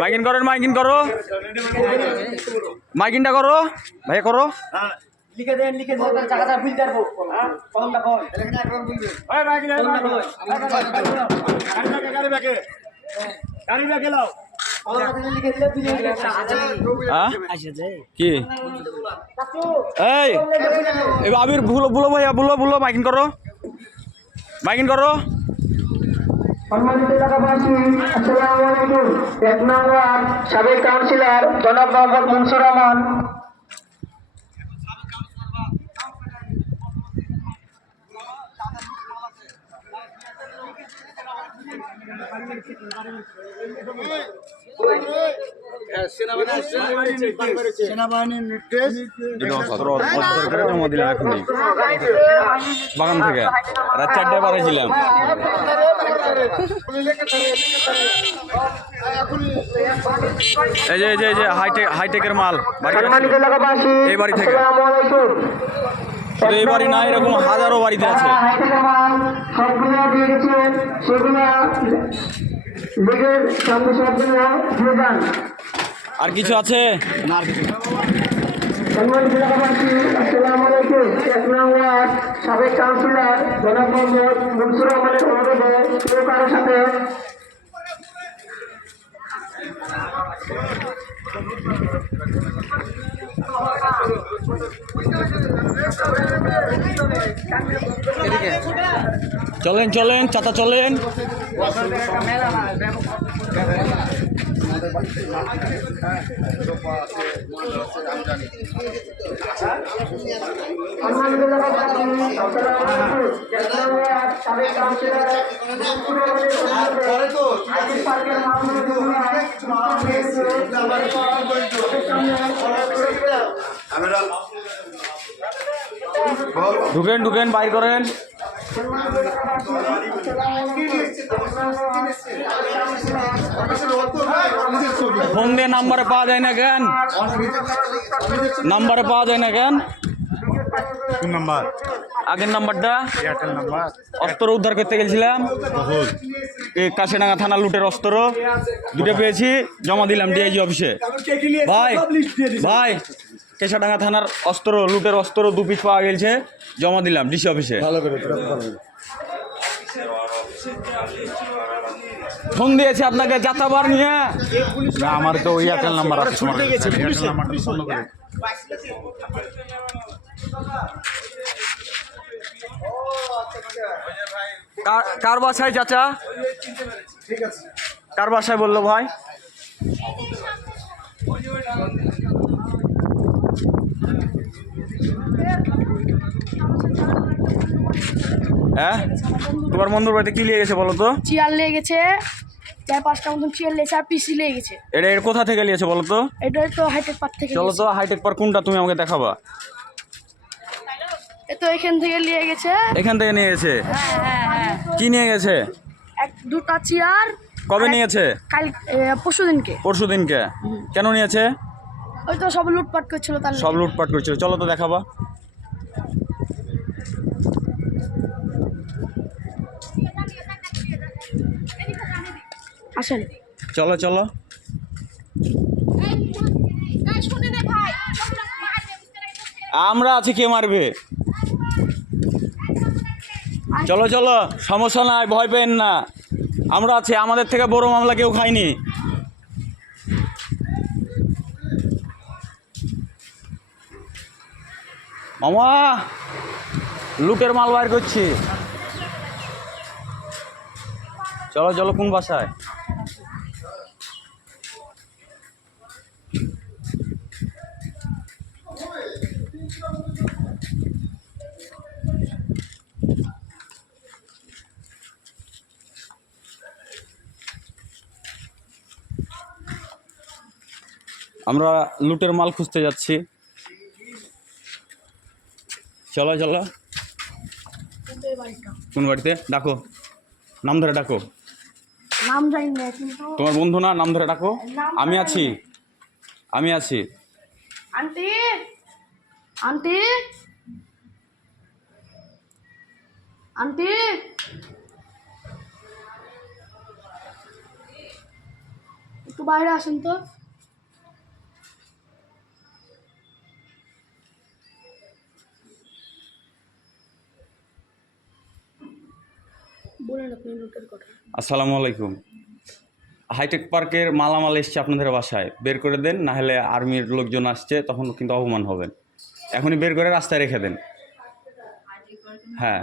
Miking করেন, miking করো, মাইকিংটা করো ভাই, করো। লিখে দেন জায়গাটা বুঝতে পারবো। কলমটা কই গাড়ি ব্যাগে লাও। কি এই আবির ভুলো ভুলো ভাইয়া, ভুলো ভুলো, মাইকিং করো, মাইকিং করো। সম্মানিত এলাকাবাসী, আসসালামু আলাইকুম। ১ নং ওয়ার্ড সাবেক কাউন্সিলর জনাব মোহাম্মদ মনসুর রহমান। সেনাবাহিনীর নির্দেশ জমা দিলাম এখনই বাগান থেকে, রাত 4টায় বাড়াইছিলাম। এই যে এই যে এই যে হাইটেকের মাল এই বাড়ি থেকে, এই বাড়ি না, এরকম হাজারো বাড়িতে আছে। আর কিছু আছে? সাবেক কাউন্সিলর জনাব মোহাম্মদ মনসুর রহমানের অনুরোধে কেউ কারোর সাথে চলেন চলেন চাচা, চলেন। ঢুকেন ঢুকেন, বাইর করেন। ফোন দিয়ে নাম্বারে পাওয়া যায় না কেন? নাম্বারে পাওয়া যায় না কেন? কোন নাম্বার? আগের নাম্বারটা এয়ারটেল নাম্বার। অস্ত্র উদ্ধার করতে গেছিলাম, এই কাশিডাঙ্গা থানা লুটের অস্ত্র দুটো পেয়েছি, জমা দিলাম ডিআইজি অফিসে। ভাই ভাই, কেশাডাঙ্গা থানার অস্ত্র, লুটের অস্ত্র 2 পিস পাওয়া গেছে, জমা দিলাম ডিসি অফিসে। ফোন দিয়েছে আপনাকে যাত্রাবার নিয়ে। না, আমার তো এয়ারটেল নাম্বার আছে। কার বাসায় চাচা? কার বাসায় বললো ভাই? হ্যাঁ, তোমার বন্ধুর বাড়িতে কি নিয়ে গেছে বলো তো? চেয়ার লেগে গেছে, 4-5টা মতন চেয়ার লেগেছে আর পিসি লেগে গেছে। এটা এর কোথা থেকে নিয়েছে বলো তো? এটা তো হাইটেক পার্ক থেকে। চলো তো, হাইটেক পার্ক কোনটা তুমি আমাকে দেখাবা। এ তো এখান থেকে নিয়ে গেছে। এখান থেকে নিয়ে গেছে? কি নিয়ে গেছে? 2টা চেয়ার। কবে নিয়েছে? কাল, পরশুদিনকে। পরশুদিনকে? কেন নিয়েছে? ওই তো সব লুটপাট করছিল, তার সব লুটপাট করছিল। চলো তো দেখাবা। আসেন, চলো চলো। আমরা আছি, কে মারবে? চলো চলো, সমস্যা নাই, ভয় পেন না, আমরা আছি। আমাদের থেকে বড় মামলা কেউ খায়নি। মামা, লুটের মাল বাইর করছি। চলো চলো, কোন বাসায়? আমরা লুটের মাল খুঁজতে যাচ্ছি। চলো চলো। কোন বাড়িতে? ডাকো, নাম ধরে ডাকো। নাম জানি না কিন্তু। তোমার বন্ধু না? নাম ধরে ডাকো। আমি আছি, আমি আছি। আন্টি, আন্টি, আন্টি, একটু বাইরে আসুন তো। বলেন আপনি লুটের কথা। আসসালামু আলাইকুম। হাইটেক পার্কের মালামাল এসছে আপনাদের বাসায়, বের করে দেন, না হলে আর্মির লোকজন আসছে, তখন কিন্তু অপমান হবেন। এখনই বের করে রাস্তায় রেখে দেন। হ্যাঁ।